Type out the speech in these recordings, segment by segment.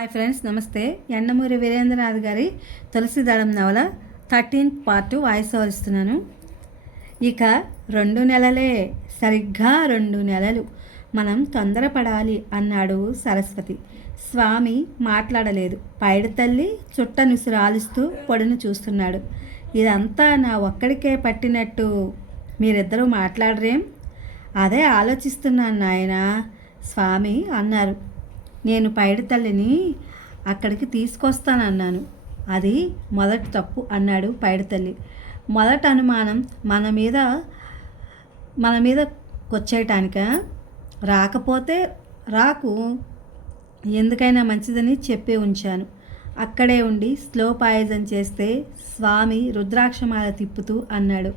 Hi friends నమస్తే. ఎండమూరి వీరేంద్రనాథ్ గారి తులసిదళం నవల థర్టీన్త్ పార్ట్ వాయిస్ ఓవర్ ఇస్తున్నాను. ఇక రెండు నెలలే సరిగ్గా రెండు నెలలు. మనం తొందరపడాలి అన్నాడు సరస్వతి. స్వామి మాట్లాడలేదు. పైడి తల్లి చుట్ట నుసురాలుస్తూ పొడిని చూస్తున్నాడు. ఇదంతా నా ఒక్కడికే పట్టినట్టు మీరిద్దరూ మాట్లాడరేం? అదే ఆలోచిస్తున్నాను నాయన స్వామి అన్నారు. నేను పైడి తల్లిని అక్కడికి తీసుకొస్తానన్నాను. అది మొదటి తప్పు అన్నాడు పైడి తల్లి. మొదటి అనుమానం మన మీద మన మీద కొచ్చేయటానిక? రాకపోతే రాకు. ఎందుకైనా మంచిదని చెప్పి ఉంచాను. అక్కడే ఉండి స్లో పాయిజన్ చేస్తే స్వామి రుద్రాక్షమాల తిప్పుతూ అన్నాడు.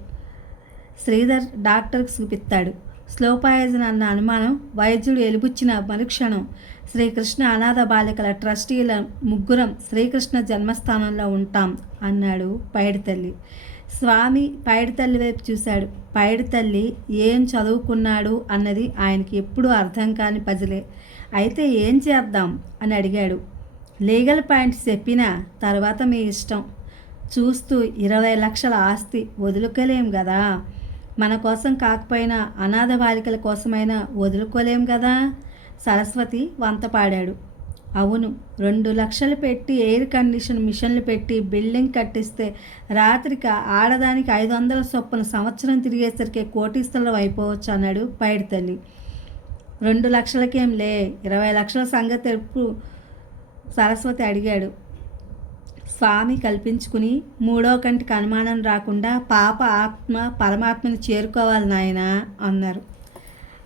శ్రీధర్ డాక్టర్కి చూపిస్తాడు. స్లో పాయిజన్ అన్న అనుమానం వైద్యుడు ఎలుబుచ్చిన మరుక్షణం. శ్రీకృష్ణ అనాథ బాలికల ట్రస్టీల ముగ్గురం శ్రీకృష్ణ జన్మస్థానంలో ఉంటాం అన్నాడు పైడి తల్లి స్వామి పైడి తల్లి వైపు చూశాడు. పైడి తల్లి ఏం చదువుకున్నాడు అన్నది ఆయనకి ఎప్పుడూ అర్థం కాని పజలే. అయితే ఏం చేద్దాం? అని అడిగాడు. లీగల్ పాయింట్స్ చెప్పినా తర్వాత మీ ఇష్టం. చూస్తూ ఇరవై లక్షల ఆస్తి వదులుకోలేం కదా మన కోసం కాకపోయినా అనాథ బాలికల కోసమైనా వదులుకోలేం కదా సరస్వతి వంత పాడాడు. అవును రెండు లక్షలు పెట్టి ఎయిర్ కండిషన్ మిషన్లు పెట్టి బిల్డింగ్ కట్టిస్తే రాత్రికి ఆడదానికి ఐదు వందల చొప్పున సంవత్సరం తిరిగేసరికి కోటీస్థలం అయిపోవచ్చు అన్నాడు పైడి తల్లి రెండు లక్షలకేం లే ఇరవై లక్షల సంగతి ఎప్పుడు? సరస్వతి అడిగాడు. స్వామి కల్పించుకుని మూడో కంటికి అనుమానం రాకుండా పాప ఆత్మ పరమాత్మని చేరుకోవాలి నాయన అన్నారు.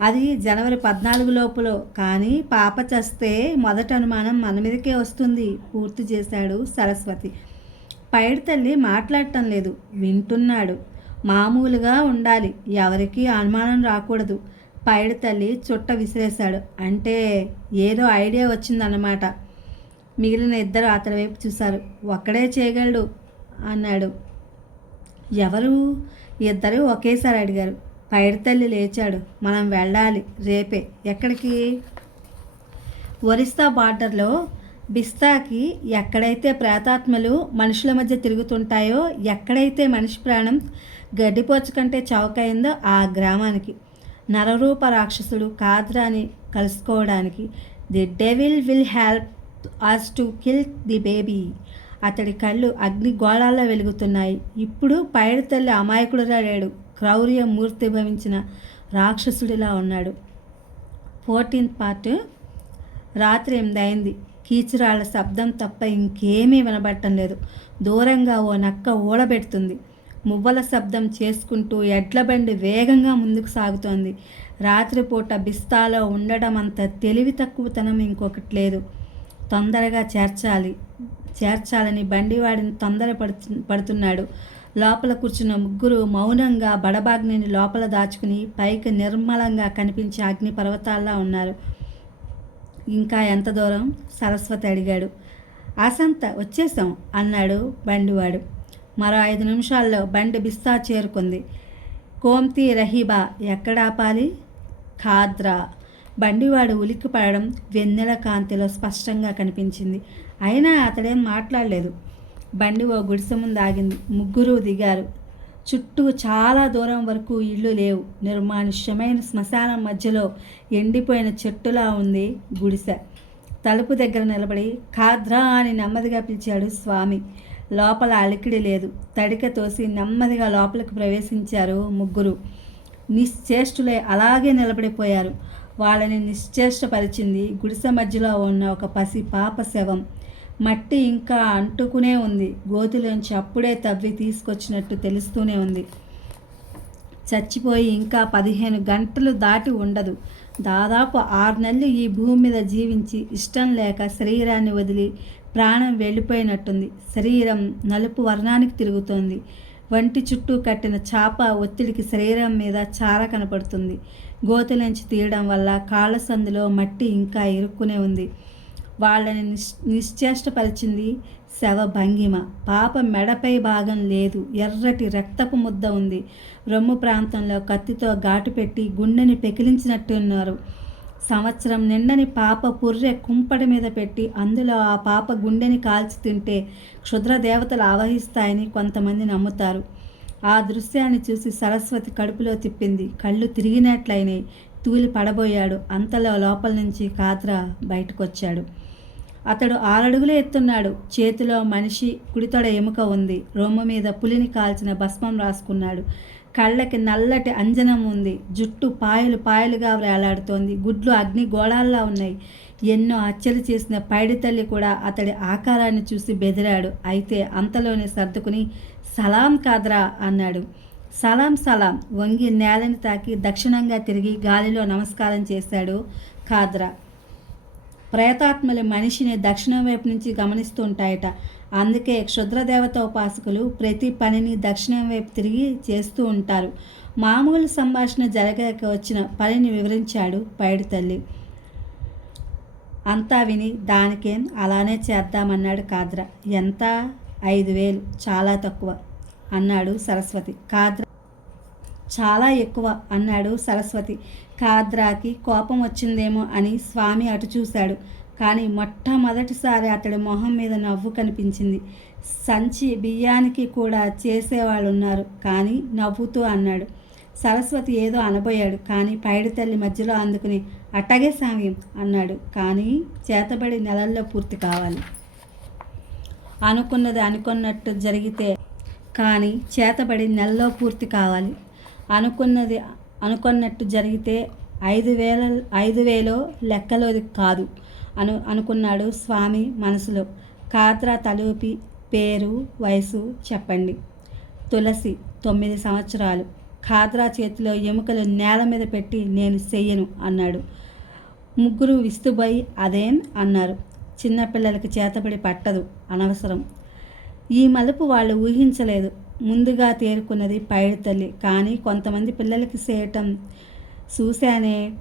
అది జనవరి పద్నాలుగు లోపల. కానీ పాప చస్తే మొదటి అనుమానం మన మీదకే వస్తుంది పూర్తి చేశాడు సరస్వతి. పైడి తల్లి మాట్లాడటం లేదు వింటున్నాడు. మామూలుగా ఉండాలి ఎవరికి అనుమానం రాకూడదు. పైడి తల్లి చుట్ట విసిరేశాడు. అంటే ఏదో ఐడియా వచ్చిందన్నమాట. మిగిలిన ఇద్దరు అతని వైపు చూశారు. ఒక్కడే చేయగలడు అన్నాడు. ఎవరు? ఇద్దరు ఒకేసారి అడిగారు. పైడితల్లి లేచాడు. మనం వెళ్ళాలి. రేపే. ఎక్కడికి? ఒరిస్సా బార్డర్లో బిస్తాకి ఎక్కడైతే ప్రేతాత్మలు మనుషుల మధ్య తిరుగుతుంటాయో ఎక్కడైతే మనిషి ప్రాణం గడ్డిపోచు కంటే చౌకైందో ఆ గ్రామానికి. నరరూప రాక్షసుడు కాద్రాని కలుసుకోవడానికి. The devil will help us to kill the baby అతడి కళ్ళు అగ్ని గోళాల్లో వెలుగుతున్నాయి. ఇప్పుడు పైడి తల్లి అమాయకుడుగా లేడు. క్రౌర్య మూర్తి భవించిన రాక్షసుడిలా ఉన్నాడు. Fourteenth part. రాత్రి ఎనిమిది అయింది. కీచురాళ్ళ శబ్దం తప్ప ఇంకేమీ వినబడటం లేదు. దూరంగా ఓ నక్క ఊడబెడుతుంది. మువ్వల శబ్దం చేసుకుంటూ ఎడ్ల బండి వేగంగా ముందుకు సాగుతోంది. రాత్రిపూట బిస్తాలో ఉండడం అంత తెలివి తక్కువతనం ఇంకొకటి లేదు. తొందరగా చేర్చాలి. చేర్చాలని బండివాడిని తొందర పడుతు పడుతున్నాడు. లోపల కూర్చున్న ముగ్గురు మౌనంగా బడబాగ్నిని లోపల దాచుకుని పైకి నిర్మలంగా కనిపించే అగ్ని పర్వతాల్లా ఉన్నారు. ఇంకా ఎంత దూరం? సరస్వతి అడిగాడు. ఆసంత వచ్చేసాం అన్నాడు బండివాడు. మరో ఐదు నిమిషాల్లో బండి బిస్తా చేరుకుంది. కోమ్తి రహీబా ఎక్కడ ఆపాలి ఖాద్రా. బండివాడు ఉలిక్కి పడడం వెన్నెల కాంతిలో స్పష్టంగా కనిపించింది. అయినా అతడేం మాట్లాడలేదు. బండి ఓ గుడిసె ముందు ఆగింది. ముగ్గురు దిగారు. చుట్టూ చాలా దూరం వరకు ఇళ్ళు లేవు. నిర్మానుష్యమైన శ్మశానం మధ్యలో ఎండిపోయిన చెట్టులా ఉంది గుడిసె. తలుపు దగ్గర నిలబడి ఖాద్రా అని నెమ్మదిగా పిలిచాడు స్వామి. లోపల అలికిడి లేదు. తడిక తోసి నెమ్మదిగా లోపలికి ప్రవేశించారు ముగ్గురు. నిశ్చేష్టులే అలాగే నిలబడిపోయారు. వాళ్ళని నిశ్చేష్టపరిచింది. గుడిసె మధ్యలో ఉన్న ఒక పసి పాప శవం మట్టి ఇంకా అంటుకునే ఉంది. గోతిలోంచి అప్పుడే తవ్వి తీసుకొచ్చినట్టు తెలుస్తూనే ఉంది. చచ్చిపోయి ఇంకా పదిహేను గంటలు దాటి ఉండదు. దాదాపు ఆరు నెలలు ఈ భూమి మీద జీవించి ఇష్టం లేక శరీరాన్ని వదిలి ప్రాణం వెళ్ళిపోయినట్టుంది. శరీరం నలుపు వర్ణానికి తిరుగుతోంది. వంటి చుట్టూ కట్టిన చాప ఒత్తిడికి శరీరం మీద చార కనపడుతుంది. గోతులంచి తీయడం వల్ల కాళ్ళ సందులో మట్టి ఇంకా ఇరుక్కునే ఉంది. వాళ్ళని నిశ్ నిశ్చేష్టపరిచింది శవ భంగిమ. పాప మెడపై భాగం లేదు. ఎర్రటి రక్తపు ముద్ద ఉంది. రొమ్ము ప్రాంతంలో కత్తితో ఘాటు పెట్టి గుండెని పెకిలించినట్టున్నారు. సంవత్సరం నిండని పాప పుర్రె కుంపడి మీద పెట్టి అందులో ఆ పాప గుండెని కాల్చి తింటే క్షుద్ర దేవతలు ఆవహిస్తాయని కొంతమంది నమ్ముతారు. ఆ దృశ్యాన్ని చూసి సరస్వతి కడుపులో తిప్పింది. కళ్ళు తిరిగినట్లయినాయి తూలి పడబోయాడు. అంతలో లోపల నుంచి కాత్ర బయటకొచ్చాడు. అతడు ఆరడుగులు ఎత్తున్నాడు. చేతిలో మనిషి కుడితొడ ఎముక ఉంది. రొమ్ము మీద పులిని కాల్చిన భస్మం రాసుకున్నాడు. కళ్ళకి నల్లటి అంజనం ఉంది. జుట్టు పాయలు పాయలుగా వేలాడుతోంది గుడ్లు అగ్ని గోడాల్లా ఉన్నాయి. ఎన్నో హత్యలు చేసిన పైడి తల్లి కూడా అతడి ఆకారాన్ని చూసి బెదిరాడు. అయితే అంతలోనే సర్దుకుని సలాం కాదరా అన్నాడు. సలాం సలాం వంగి నేలని తాకి దక్షిణంగా తిరిగి గాలిలో నమస్కారం చేశాడు కాద్రా. ప్రేతాత్మలు మనిషిని దక్షిణం వైపు నుంచి గమనిస్తూ ఉంటాయట అందుకే క్షుద్రదేవత ఉపాసకులు ప్రతి పనిని దక్షిణం వైపు తిరిగి చేస్తూ ఉంటారు. మామూలు సంభాషణ జరగక వచ్చిన పనిని వివరించాడు పైడి తల్లి. అంతా విని దానికేం అలానే చేద్దామన్నాడు కాద్ర. ఎంత? ఐదు వేలు. చాలా తక్కువ అన్నాడు సరస్వతి. కాద్ర చాలా ఎక్కువ అన్నాడు సరస్వతి. కాద్రాకి కోపం వచ్చిందేమో అని స్వామి అటు చూశాడు. కానీ మొట్టమొదటిసారి అతడి మొహం మీద నవ్వు కనిపించింది. సంచి బియ్యానికి కూడా చేసేవాళ్ళు ఉన్నారు కానీ నవ్వుతూ అన్నాడు. సరస్వతి ఏదో అనబోయాడు. కానీ పైడి తల్లి మధ్యలో అందుకుని అట్టగే స్వామి అన్నాడు. కానీ చేతబడి నెలల్లో పూర్తి కావాలి. అనుకున్నది అనుకున్నట్టు జరిగితే కానీ చేతబడి నెలలో పూర్తి కావాలి. అనుకున్నది అనుకున్నట్టు జరిగితే ఐదు వేల ఐదు వేలో లెక్కలోది కాదు అను అనుకున్నాడు స్వామి మనసులో. కాత్ర తలూపి పేరు వయసు చెప్పండి. తులసి తొమ్మిది సంవత్సరాలు. ఖాద్రా చేతిలో ఎముకలు నేల మీద పెట్టి నేను చెయ్యను అన్నాడు. ముగ్గురు విస్తుబై అదేం అన్నారు. చిన్నపిల్లలకి చేతబడి పట్టదు అనవసరం. ఈ మలుపు వాళ్ళు ఊహించలేదు. ముందుగా తేరుకున్నది పైడి తల్లి. కానీ కొంతమంది పిల్లలకి చేయటం చూశానే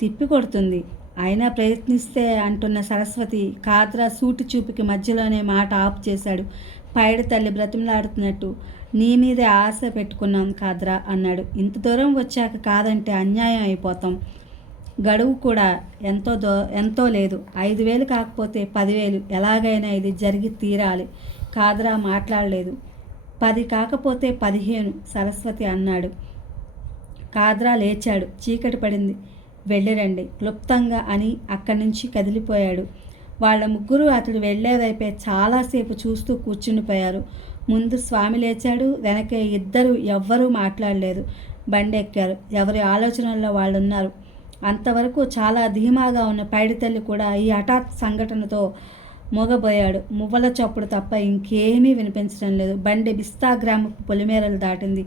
తిప్పి కొడుతుంది. అయినా ప్రయత్నిస్తే అంటున్న సరస్వతి కాద్రా సూటి చూపుకి మధ్యలోనే మాట ఆఫ్ చేశాడు. పైడి తల్లి బ్రతిమలాడుతున్నట్టు నీ మీదే ఆశ పెట్టుకున్నాం కాద్రా అన్నాడు. ఇంత దూరం వచ్చాక కాదంటే అన్యాయం అయిపోతాం. గడువు కూడా ఎంతో దో ఎంతో లేదు. ఐదు వేలు కాకపోతే పదివేలు. ఎలాగైనా ఇది జరిగి తీరాలి. కాదరా మాట్లాడలేదు. పది కాకపోతే పదిహేను సరస్వతి అన్నాడు. కాద్రా లేచాడు. చీకటి పడింది. వెళ్ళిరండి. క్లుప్తంగా అని అక్కడి నుంచి కదిలిపోయాడు. వాళ్ళ ముగ్గురు అతడు వెళ్ళే వైపే చాలాసేపు చూస్తూ కూర్చునిపోయారు ముందు స్వామి లేచాడు. వెనకే ఇద్దరు ఎవ్వరూ మాట్లాడలేదు. బండి ఎక్కారు ఎవరి ఆలోచనల్లో వాళ్ళు ఉన్నారు అంతవరకు చాలా ధీమాగా ఉన్న పైడితల్లి కూడా ఈ హఠాత్ సంఘటనతో మోగబోయాడు. మువ్వల చప్పుడు తప్ప ఇంకేమీ వినిపించడం లేదు. బండి బిస్తా గ్రామపు పొలిమేరలు దాటింది.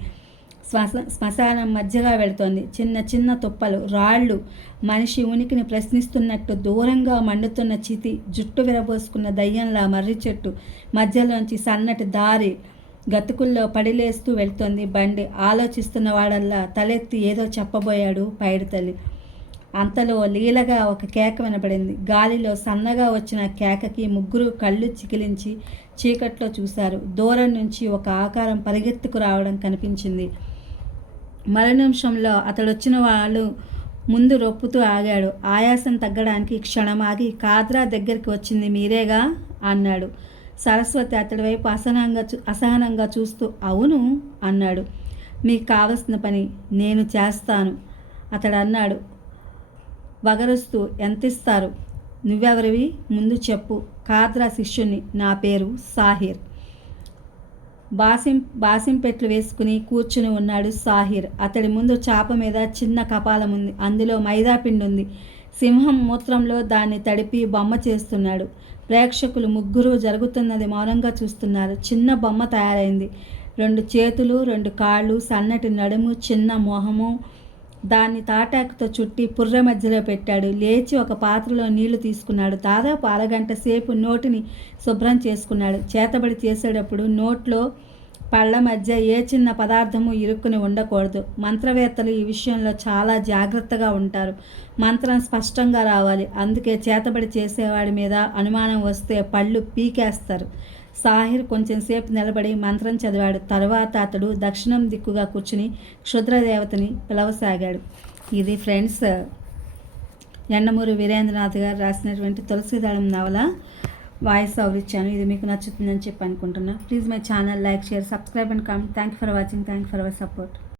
శ్మశ శ్మశానం మధ్యగా వెళుతోంది. చిన్న చిన్న తుప్పలు రాళ్ళు. మనిషి ఉనికిని ప్రశ్నిస్తున్నట్టు దూరంగా మండుతున్న చితి జుట్టు విరబోసుకున్న దయ్యంలా మర్రి చెట్టు మధ్యలోంచి సన్నటి దారి గతుకుల్లో పడిలేస్తూ వెళ్తోంది బండి. ఆలోచిస్తున్న వాడల్లా తలెత్తి ఏదో చెప్పబోయాడు పైడితల్లి అంతలో లీలగా ఒక కేక వినపడింది గాలిలో సన్నగా వచ్చిన కేకకి ముగ్గురు కళ్ళు చికిలించి చీకట్లో చూశారు. దూరం నుంచి ఒక ఆకారం పరిగెత్తుకు రావడం కనిపించింది. మరో నిమిషంలో అతడు వచ్చిన వాళ్ళు ముందు రొప్పుతూ ఆగాడు. ఆయాసం తగ్గడానికి క్షణం ఆగి కాద్రా దగ్గరికి వచ్చింది మీరేగా అన్నాడు. సరస్వతి అతడి వైపు అసహనంగా చూ అసహనంగా చూస్తూ అవును అన్నాడు. మీకు కావలసిన పని నేను చేస్తాను అతడు అన్నాడు వగరుస్తూ ఎంతిస్తారు? నువ్వెవరివి? ముందు చెప్పు. కాద్రా శిష్యుని నా పేరు సాహిర్. బాసిం బాసింపెట్లు వేసుకుని కూర్చుని ఉన్నాడు సాహిర్. అతడి ముందు చాప మీద చిన్న కపాలం ఉంది. అందులో మైదాపిండి ఉంది సింహం మూత్రంలో దాన్ని తడిపి బొమ్మ చేస్తున్నాడు. ప్రేక్షకులు ముగ్గురు జరుగుతున్నది మౌనంగా చూస్తున్నారు. చిన్న బొమ్మ తయారైంది. రెండు చేతులు రెండు కాళ్ళు సన్నటి నడుము చిన్న మొహము దాన్ని తాటాకుతో చుట్టి పుర్ర మధ్యలో పెట్టాడు. లేచి ఒక పాత్రలో నీళ్ళు తీసుకున్నాడు. దాదాపు అరగంట సేపు నోటిని శుభ్రం చేసుకున్నాడు. చేతబడి చేసేటప్పుడు నోట్లో పళ్ళ మధ్య ఏ చిన్న పదార్థము ఇరుక్కుని ఉండకూడదు. మంత్రవేత్తలు ఈ విషయంలో చాలా జాగ్రత్తగా ఉంటారు. మంత్రం స్పష్టంగా రావాలి. అందుకే చేతబడి చేసేవాడి మీద అనుమానం వస్తే పళ్ళు పీకేస్తారు. సాహిర్ కొంచెం సేపు నిలబడి మంత్రం చదివాడు. తర్వాత అతడు దక్షిణం దిక్కుగా కూర్చుని క్షుద్రదేవతని పిలవసాగాడు. ఇది ఫ్రెండ్స్ ఎండమూరి వీరేంద్రనాథ్ గారు రాసినటువంటి తులసిదళం నవల వాయిస్ ఓవర్ ఇచ్చాను. ఇది మీకు నచ్చుతుందని చెప్పి అనుకుంటున్నా. Please my channel like share subscribe and comment. Thank for watching. Thank for our support.